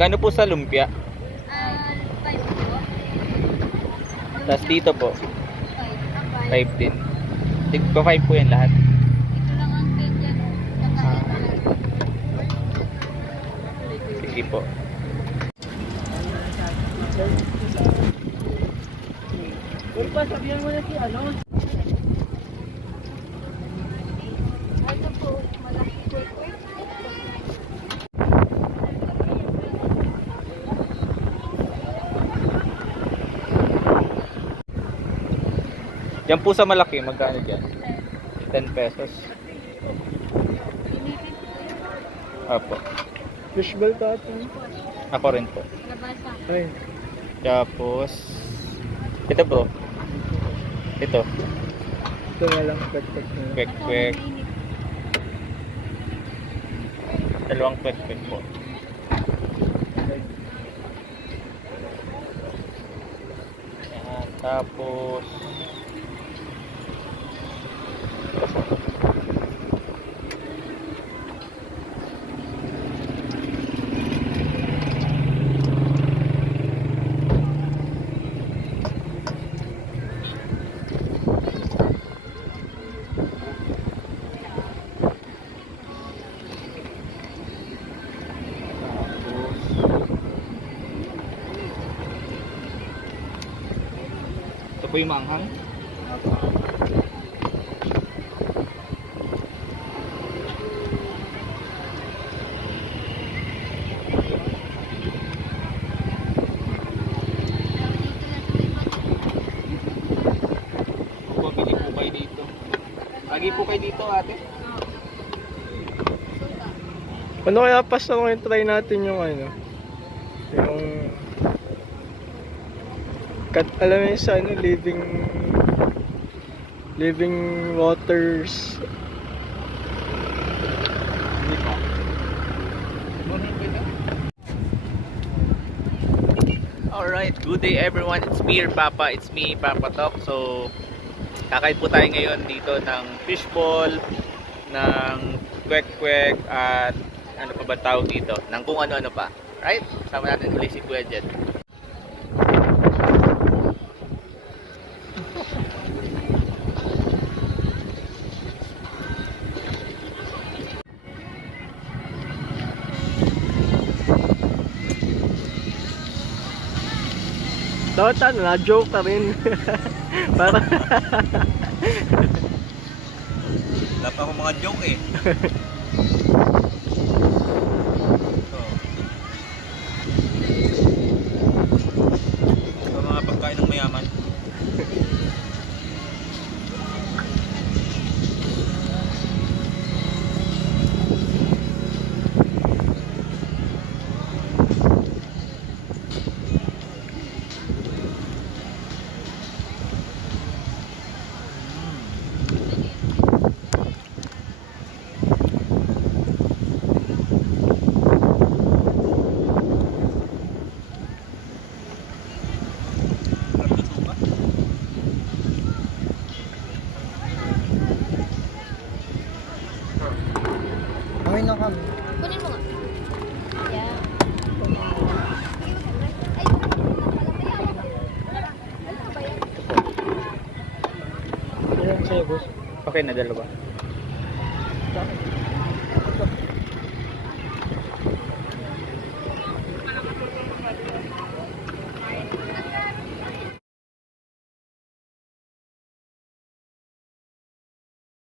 Magkano po sa lumpia? 5 po. Tapos dito po, 5. 5 din. Tigpa 5 po yan lahat. Ito lang ang peg dyan. Sige po. Ulpa, sabihan mo na si ano? Ito po, malaki Kwek. Yan po sa malaki, magkano dyan? 10 pesos. Apo. Fishball ka ito. Ako rin po. Labasa. Ay, Tapos, ito bro. Ito. ito na lang. Kwek-kwek na. Kwek-kwek. Dalawang kwek-kwek po. Ayan, tapos ito po yung maanghang. Bili po kayo dito. Lagi po kayo dito, ate. ano kaya pasta mo yung try natin yung ano? Yung alam mo yun sa ano, living waters. Hindi pa. Alright, good day everyone. It's me, your Papa. It's me, Papa Talk. So, kakain po tayo ngayon dito ng fishball, ng kwek-kwek, at ano pa ba tawag dito? Ng kung ano-ano pa. Right? Sama natin ulit si Kuya Jed. Dapat ano, na-joke ka rin. Para Wala pa akong mga joke eh. Ito mga pagkain ng mayaman. okay na kami. Kunin mo nga. Yeah. Ayan sa'yo, boss. Okay na, dalawa. Sa akin.